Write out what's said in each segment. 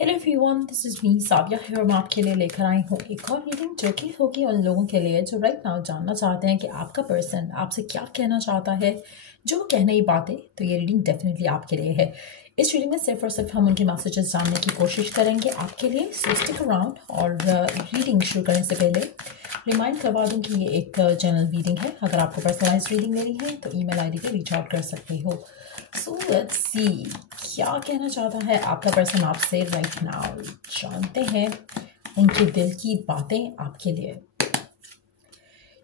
Hello everyone, this is me Sabiya है और मैं आपके लिए लेकर आई हूँ एक और रीडिंग जो कि होगी उन लोगों के लिए जो राइट नाउ जानना चाहते हैं कि आपका पर्सन आपसे क्या कहना चाहता है। जो वो कहने ही बात है तो ये रीडिंग डेफिनेटली आपके लिए है। इस रीडिंग में सिर्फ और सिर्फ हम उनके मैसेजेस जानने की कोशिश करेंगे आपके लिए। सो स्टिक अराउंड। और रीडिंग शुरू करने से पहले रिमाइंड करवा दूँ कि ये एक जनरल रीडिंग है। अगर आपको पर्सनलाइज रीडिंग लेनी है तो ईमेल आईडी पे रीच आउट कर सकते हो। सो लेट्स सी क्या कहना चाहता है आपका पर्सन आपसे राइट नाउ। जानते हैं उनके दिल की बातें आपके लिए।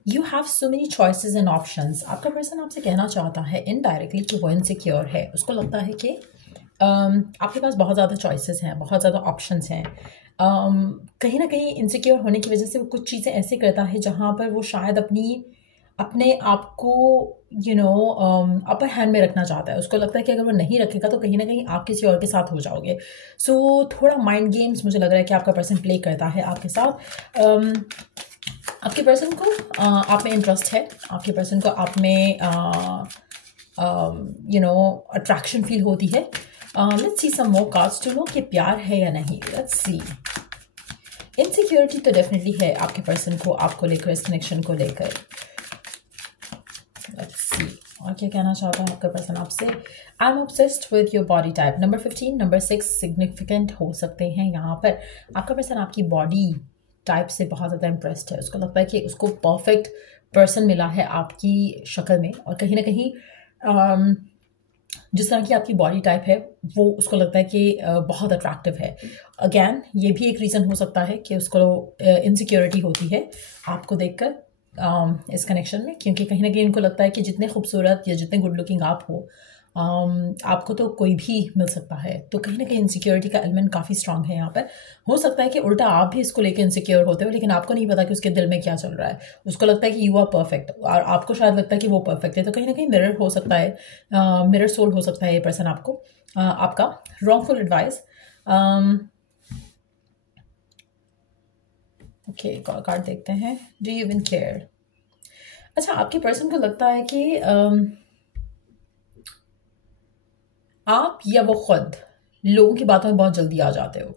You have so many choices and options. आपका पर्सन आपसे कहना चाहता है इनडायरेक्टली कि वो इनसिक्योर है। उसको लगता है कि आपके पास बहुत ज़्यादा चॉइसेस हैं, बहुत ज़्यादा ऑप्शंस हैं। कहीं ना कहीं इनसिक्योर होने की वजह से वो कुछ चीज़ें ऐसे करता है जहाँ पर वो शायद अपने आप को अपर हैंड में रखना चाहता है। उसको लगता है कि अगर वो नहीं रखेगा तो कहीं ना कहीं आप किसी और के साथ हो जाओगे। सो थोड़ा माइंड गेम्स मुझे लग रहा है कि आपका पर्सन प्ले करता है आपके साथ। आपके पर्सन को आप में इंटरेस्ट है। आपके पर्सन को आप में अट्रैक्शन फील होती है। Let's see some more cards to know कि प्यार है या नहीं। Let's see. इनसिक्योरिटी तो डेफिनेटली है आपके पर्सन को आपको लेकर, इस कनेक्शन को लेकर। लेट्स सी और क्या कहना चाहता है आपका पर्सन आपसे। I am obsessed with your body type. Number 15, number 6 significant हो सकते हैं यहाँ पर। आपका पर्सन आपकी बॉडी टाइप से बहुत ज़्यादा इम्प्रेस्ड है। उसको लगता है कि उसको परफेक्ट पर्सन मिला है आपकी शक्ल में। और कहीं ना कहीं जिस तरह की आपकी बॉडी टाइप है वो उसको लगता है कि बहुत अट्रैक्टिव है। अगैन ये भी एक रीज़न हो सकता है कि उसको इनसिक्योरिटी होती है आपको देखकर इस कनेक्शन में, क्योंकि कहीं ना कहीं उनको लगता है कि जितने खूबसूरत या जितने गुड लुकिंग आप हो आपको तो कोई भी मिल सकता है। तो कहीं ना कहीं इनसिक्योरिटी का एलिमेंट काफ़ी स्ट्रांग है यहाँ पर। हो सकता है कि उल्टा आप भी इसको लेकर इनसिक्योर होते हो लेकिन आपको नहीं पता कि उसके दिल में क्या चल रहा है। उसको लगता है कि यू आर परफेक्ट और आपको शायद लगता है कि वो परफेक्ट है। तो कहीं ना कहीं मिरर हो सकता है, मिरर सोल हो सकता है ये पर्सन आपको। आपका रॉन्गफुल एडवाइस। ओके, कार्ड देखते हैं। Do you even care. अच्छा, आपके पर्सन को लगता है कि आप या वो खुद लोगों की बातों में बहुत जल्दी आ जाते हो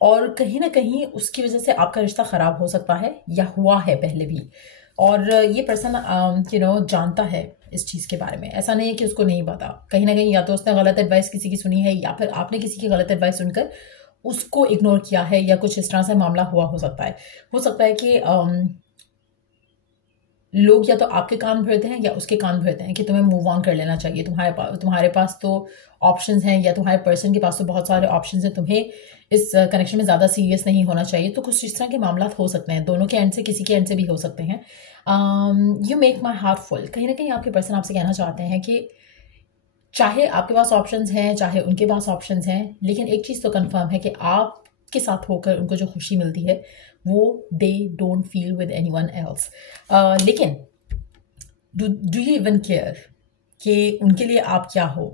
और कहीं ना कहीं उसकी वजह से आपका रिश्ता ख़राब हो सकता है या हुआ है पहले भी। और ये पर्सन जानता है इस चीज़ के बारे में। ऐसा नहीं है कि उसको नहीं पता। कहीं ना कहीं या तो उसने गलत एडवाइस किसी की सुनी है या फिर आपने किसी की गलत एडवाइस सुनकर उसको इग्नोर किया है या कुछ इस तरह से मामला हुआ हो सकता है। हो सकता है कि लोग या तो आपके कान भरते हैं या उसके कान भरते हैं कि तुम्हें मूव ऑन कर लेना चाहिए। तुम्हारे पास तो ऑप्शंस हैं या तुम्हारे पर्सन के पास तो बहुत सारे ऑप्शंस हैं। तुम्हें इस कनेक्शन में ज़्यादा सीरियस नहीं होना चाहिए। तो कुछ इस तरह के मामला हो सकते हैं, दोनों के एंड से, किसी के एंड से भी हो सकते हैं। You make my heart full. कहीं ना कहीं आपके पर्सन आपसे कहना चाहते हैं कि चाहे आपके पास ऑप्शंस हैं चाहे उनके पास ऑप्शंस हैं, लेकिन एक चीज़ तो कंफर्म है कि आपके साथ होकर उनको जो खुशी मिलती है वो they don't feel with any one else. लेकिन डू यू इवन केयर कि उनके लिए आप क्या हो।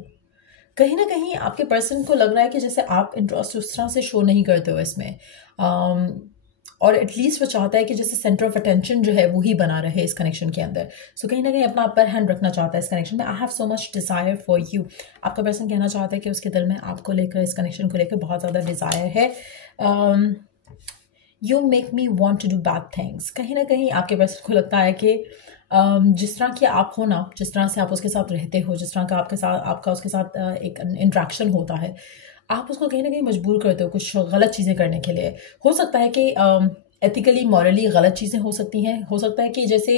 कहीं ना कहीं आपके पर्सन को लग रहा है कि जैसे आप इंटरेस्ट उस तरह से शो नहीं करते हो इसमें। और एटलीस्ट वो चाहता है कि जैसे सेंटर ऑफ अटेंशन जो है वो ही बना रहे इस कनेक्शन के अंदर। सो कहीं ना कहीं अपना अपर हैंड रखना चाहता है इस कनेक्शन में। I have so much desire for you. आपका पर्सन कहना चाहता है कि उसके दिल में आपको लेकर, इस कनेक्शन को लेकर बहुत ज़्यादा डिज़ायर है। You make me want to do bad things. कहीं ना कहीं आपके पर्सन को लगता है कि जिस तरह की आप हो ना, जिस तरह से आप उसके साथ रहते हो, जिस तरह का आपका उसके साथ एक इंट्रैक्शन होता है, आप उसको कहीं ना कहीं मजबूर करते हो कुछ गलत चीज़ें करने के लिए। हो सकता है कि एथिकली मॉरली गलत चीज़ें हो सकती हैं। हो सकता है कि जैसे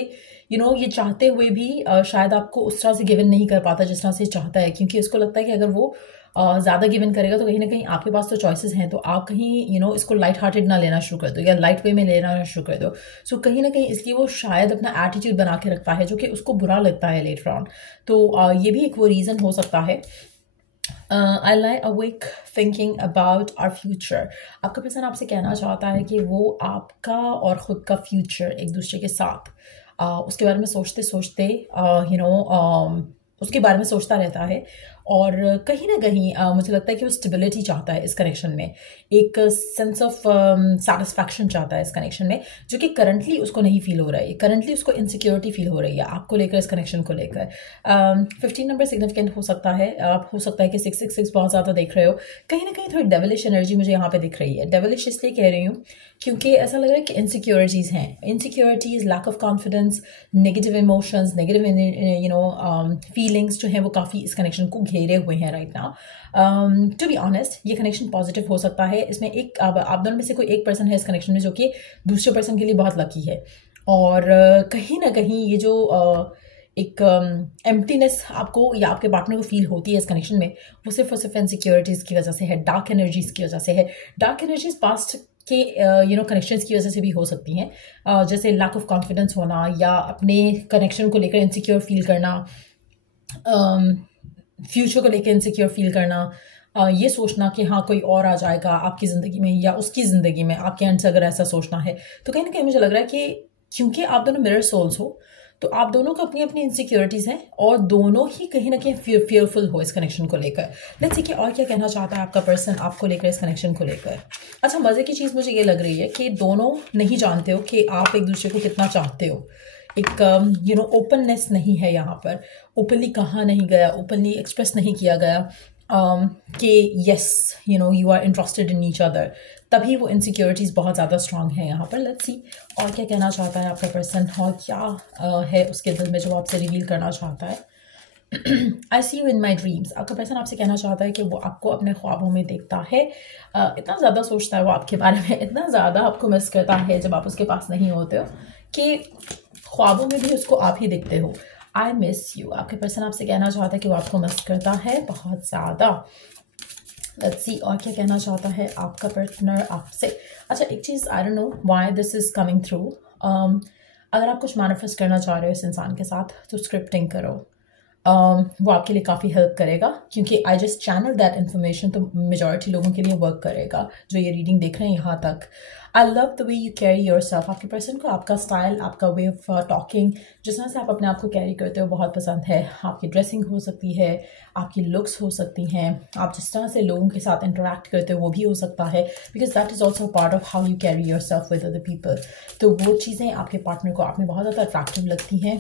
ये चाहते हुए भी शायद आपको उस तरह से गिवन नहीं कर पाता जिस तरह से चाहता है, क्योंकि उसको लगता है कि अगर वो ज़्यादा गिवन करेगा तो कहीं ना कहीं आपके पास तो चॉइसेस हैं, तो आप कहीं इसको लाइट हार्टेड ना लेना शुरू कर दो या लाइट वे में लेना शुरू कर दो। सो कहीं ना कहीं इसलिए वो शायद अपना एटीट्यूड बना के रखता है जो कि उसको बुरा लगता है लेटर ऑन। तो ये भी एक वो रीज़न हो सकता है। I lie awake thinking about our future। आपका पर्सन आपसे कहना चाहता है कि वो आपका और ख़ुद का फ्यूचर एक दूसरे के साथ उसके बारे में सोचते सोचते उसके बारे में सोचता रहता है और कहीं ना कहीं मुझे लगता है कि वो स्टेबिलिटी चाहता है इस कनेक्शन में, एक सेंस ऑफ सेटिस्फैक्शन चाहता है इस कनेक्शन में, जो कि करंटली उसको नहीं फील हो रहा है। करंटली उसको इनसिक्योरिटी फील हो रही है आपको लेकर, इस कनेक्शन को लेकर। 15 नंबर सिग्निफिकेंट हो सकता है, हो सकता है कि 666 बहुत ज़्यादा देख रहे हो। कहीं ना कहीं थोड़ी डेविलिश एनर्जी मुझे यहाँ पे दिख रही है। डेविलिश इसलिए कह रही हूँ क्योंकि ऐसा लग रहा है कि इनसिक्योरिटीज़ हैं, insecurities, lack of confidence, negative emotions, negative feelings जो हैं वो काफ़ी इस कनेक्शन को घेरे हुए हैं right now. To be honest, ये कनेक्शन पॉजिटिव हो सकता है। इसमें एक आप दोनों में से कोई एक पर्सन है इस कनेक्शन में जो कि दूसरे पर्सन के लिए बहुत लकी है, और कहीं ना कहीं ये जो एक एम्प्टीनेस आपको या आपके पार्टनर को फील होती है इस कनेक्शन में, वो सिर्फ और सिर्फ इनसिक्योरिटीज़ की वजह से है, डार्क एनर्जीज़ की वजह से है। डार्क एनर्जीज पास्ट के कनेक्शंस की वजह से भी हो सकती हैं, जैसे लैक ऑफ कॉन्फिडेंस होना या अपने कनेक्शन को लेकर इनसिक्योर फील करना, फ्यूचर को लेकर इनसिक्योर फील करना, ये सोचना कि हाँ कोई और आ जाएगा आपकी ज़िंदगी में या उसकी ज़िंदगी में, आपके एंड से अगर ऐसा सोचना है तो कहीं ना कहीं मुझे लग रहा है कि क्योंकि आप दोनों मिरर सोल्स हो, तो आप दोनों को अपनी अपनी इनसिक्योरिटीज़ हैं और दोनों ही कहीं ना कहीं फियरफुल हो इस कनेक्शन को लेकर। लेट्स सी कि और क्या कहना चाहता है आपका पर्सन आपको लेकर, इस कनेक्शन को लेकर। अच्छा, मज़े की चीज़ मुझे ये लग रही है कि दोनों नहीं जानते हो कि आप एक दूसरे को कितना चाहते हो। एक ओपननेस नहीं है यहाँ पर, ओपनली कहा नहीं गया, ओपनली एक्सप्रेस नहीं किया गया कि yes you are interested in each other, तभी वो इनसिक्योरिटीज़ बहुत ज़्यादा स्ट्रांग है यहाँ पर। लेट्स सी और क्या कहना चाहता है आपका पर्सन और क्या है उसके दिल में जो आपसे रिवील करना चाहता है। आई सी यू इन माई ड्रीम्स, आपका पर्सन आपसे कहना चाहता है कि वो आपको अपने ख्वाबों में देखता है। इतना ज़्यादा सोचता है वो आपके बारे में, इतना ज़्यादा आपको मिस करता है जब आप उसके पास नहीं होते हो कि ख्वाबों में भी उसको आप ही दिखते हो। आई मिस यू, आपके पर्सन आपसे कहना चाहता है कि वो आपको मिस करता है बहुत ज़्यादा। लेट्स सी और क्या कहना चाहता है आपका पार्टनर आपसे। अच्छा, एक चीज़, I don't know why this is coming through, अगर आप कुछ मैनिफेस्ट करना चाह रहे हो इस इंसान के साथ तो स्क्रिप्टिंग करो, वो आपके लिए काफ़ी हेल्प करेगा, क्योंकि I just channel that information, तो मेजॉरिटी लोगों के लिए वर्क करेगा जो ये रीडिंग देख रहे हैं यहाँ तक। I love the way you carry your self, आपके पर्सन को आपका स्टाइल, आपका वे ऑफ टॉकिंग, जिस तरह से आप अपने आप को कैरी करते हो बहुत पसंद है। आपकी ड्रेसिंग हो सकती है, आपकी लुक्स हो सकती हैं, आप जिस तरह से लोगों के साथ इंटरेक्ट करते हो वो भी हो सकता है, because that is also part of how you carry your self with other people. तो वो चीज़ें आपके पार्टनर को आप में बहुत ज़्यादा अट्रैक्टिव लगती हैं।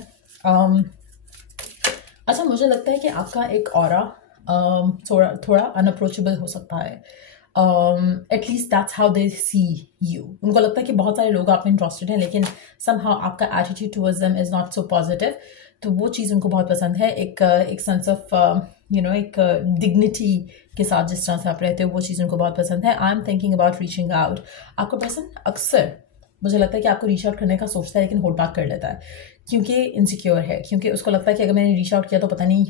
अच्छा, मुझे लगता है कि आपका एक ऑरा थोड़ा अनअप्रोचेबल हो सकता है। At least that's how they see you. उनको लगता है कि बहुत सारे लोग आप में इंटरेस्टेड हैं, लेकिन समहाउ आपका attitude towards them is not so positive. तो वो चीज़ उनको बहुत पसंद है, एक सेंस ऑफ एक डिग्निटी के साथ जिस तरह से आप रहते हो, वो चीज़ उनको बहुत पसंद है। I am thinking about reaching out, आपका पर्सन अक्सर मुझे लगता है कि आपको रीच आउट करने का सोचता है लेकिन होल्ड बैक कर लेता है, क्योंकि इनसिक्योर है, क्योंकि उसको लगता है कि अगर मैंने रीच आउट किया तो पता नहीं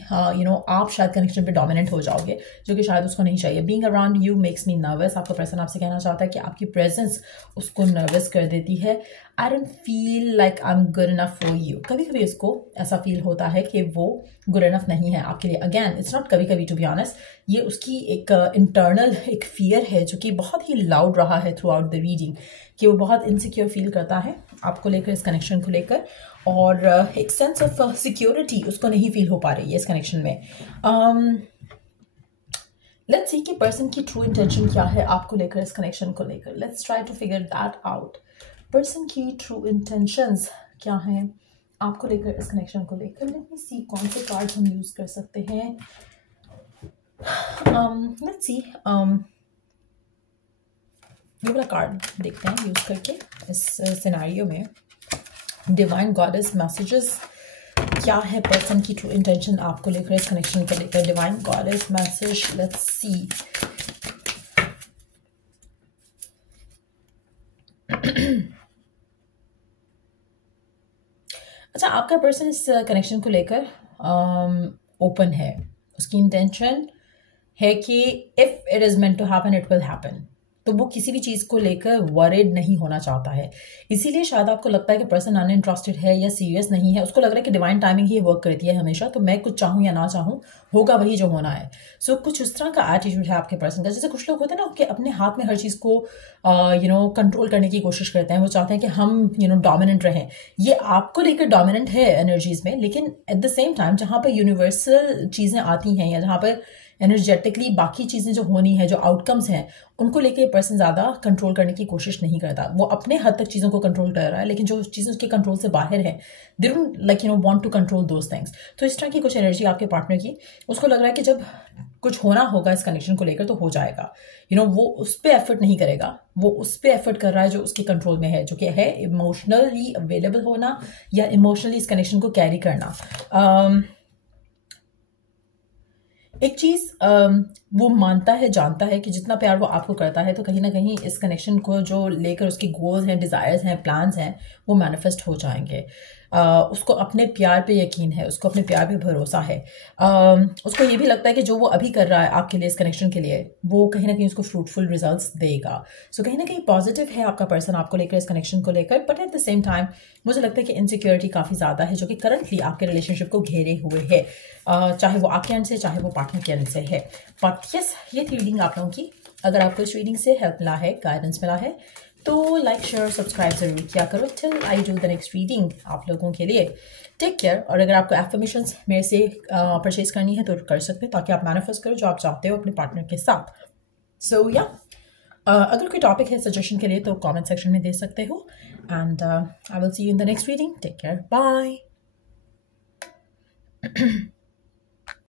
आप शायद कनेक्शन पे डोमिनेंट हो जाओगे, जो कि शायद उसको नहीं चाहिए। Being around you makes me nervous, आपका पर्सन आपसे कहना चाहता है कि आपकी प्रेजेंस उसको नर्वस कर देती है। I don't feel like I am good enough for you, कभी कभी उसको ऐसा फील होता है कि वो गुड इनफ नहीं है आपके लिए। अगैन इट्स नॉट कभी कभी, टू बी ऑनेस्ट, ये उसकी एक इंटरनल एक फियर है जो कि बहुत ही लाउड रहा है थ्रू आउट द रीडिंग, कि वो बहुत इनसिक्योर फील करता है आपको लेकर, इस कनेक्शन को लेकर, और एक सेंस ऑफ सिक्योरिटी उसको नहीं फील हो पा रही है इस कनेक्शन में। लेट्स सी कि पर्सन की ट्रू इंटेंशन क्या है आपको लेकर, इस कनेक्शन को लेकर। Let's try to figure that out. Person की ट्रू इंटेंशंस क्या हैं आपको लेकर, इस कनेक्शन को लेकर। लेट मी सी कौन से कार्ड हम यूज कर सकते हैं। लेट्स सी ये वाला कार्ड देखते हैं यूज करके इस सिनेरियो में। डिवाइन गॉडेस मैसेजेस, क्या है पर्सन की ट्रू इंटेंशन आपको लेकर, इस कनेक्शन को लेकर। Divine goddess message, let's see. अच्छा, आपका पर्सन इस कनेक्शन को लेकर ओपन है, उसकी इंटेंशन है कि if it is meant to happen it will happen. तो वो किसी भी चीज़ को लेकर वरिड नहीं होना चाहता है। इसीलिए शायद आपको लगता है कि पर्सन अनइंटरेस्टेड है या सीरियस नहीं है, उसको लग रहा है कि डिवाइन टाइमिंग ही वर्क करती है हमेशा, तो मैं कुछ चाहूँ या ना चाहूँ होगा वही जो होना है। सो कुछ उस तरह का एटीट्यूड है आपके पर्सन का। जैसे कुछ लोग होते हैं ना कि अपने हाथ में हर चीज़ को कंट्रोल करने की कोशिश करते हैं, वो चाहते हैं कि हम डोमिनेंट रहें। ये आपको लेकर डोमिनेंट है एनर्जीज में, लेकिन एट द सेम टाइम जहाँ पर यूनिवर्सल चीज़ें आती हैं या जहाँ पर एनर्जेटिकली बाकी चीज़ें जो होनी है, जो आउटकम्स हैं, उनको लेके पर्सन ज़्यादा कंट्रोल करने की कोशिश नहीं करता। वो अपने हद तक चीज़ों को कंट्रोल कर रहा है, लेकिन जो चीज़ें उसके कंट्रोल से बाहर है, they don't like want to control those things. तो इस तरह की कुछ एनर्जी आपके पार्टनर की, उसको लग रहा है कि जब कुछ होना होगा इस कनेक्शन को लेकर तो हो जाएगा। वो उस पर एफर्ट नहीं करेगा, वो उस पर एफर्ट कर रहा है जो उसके कंट्रोल में है, जो कि है इमोशनली अवेलेबल होना या इमोशनली इस कनेक्शन को कैरी करना। एक चीज़ वो मानता है, जानता है कि जितना प्यार वो आपको करता है, तो कहीं ना कहीं इस कनेक्शन को जो लेकर उसके गोल्स हैं, डिज़ायर्स हैं, प्लान्स हैं, वो मैनिफेस्ट हो जाएंगे। उसको अपने प्यार पे यकीन है, उसको अपने प्यार पे भरोसा है। उसको ये भी लगता है कि जो वो अभी कर रहा है आपके लिए, इस कनेक्शन के लिए, वो कहीं ना कहीं उसको फ्रूटफुल रिजल्ट्स देगा। सो कहीं ना कहीं पॉजिटिव है आपका पर्सन आपको लेकर, इस कनेक्शन को लेकर। But at the same time मुझे लगता है कि इनसिक्योरिटी काफ़ी ज़्यादा है, जो कि करंटली आपके रिलेशनशिप को घेरे हुए है, चाहे वो आपके एंड से, चाहे वो पार्टनर के एंड से है। बट यस, ये थी रीडिंग आप लोगों की। अगर आपको इस रीडिंग से हेल्प मिला है, गाइडेंस मिला है, तो लाइक, शेयर, सब्सक्राइब जरूर किया करो till I do the next reading आप लोगों के लिए। Take care. और अगर आपको एफर्मेशंस मेरे से परचेज करनी है तो कर सकते हो, ताकि आप मैनिफेस्ट करो जो आप चाहते हो अपने पार्टनर के साथ। सो या अगर कोई टॉपिक है सजेशन के लिए तो कमेंट सेक्शन में दे सकते हो। And I will see you in the next reading. Take care, bye.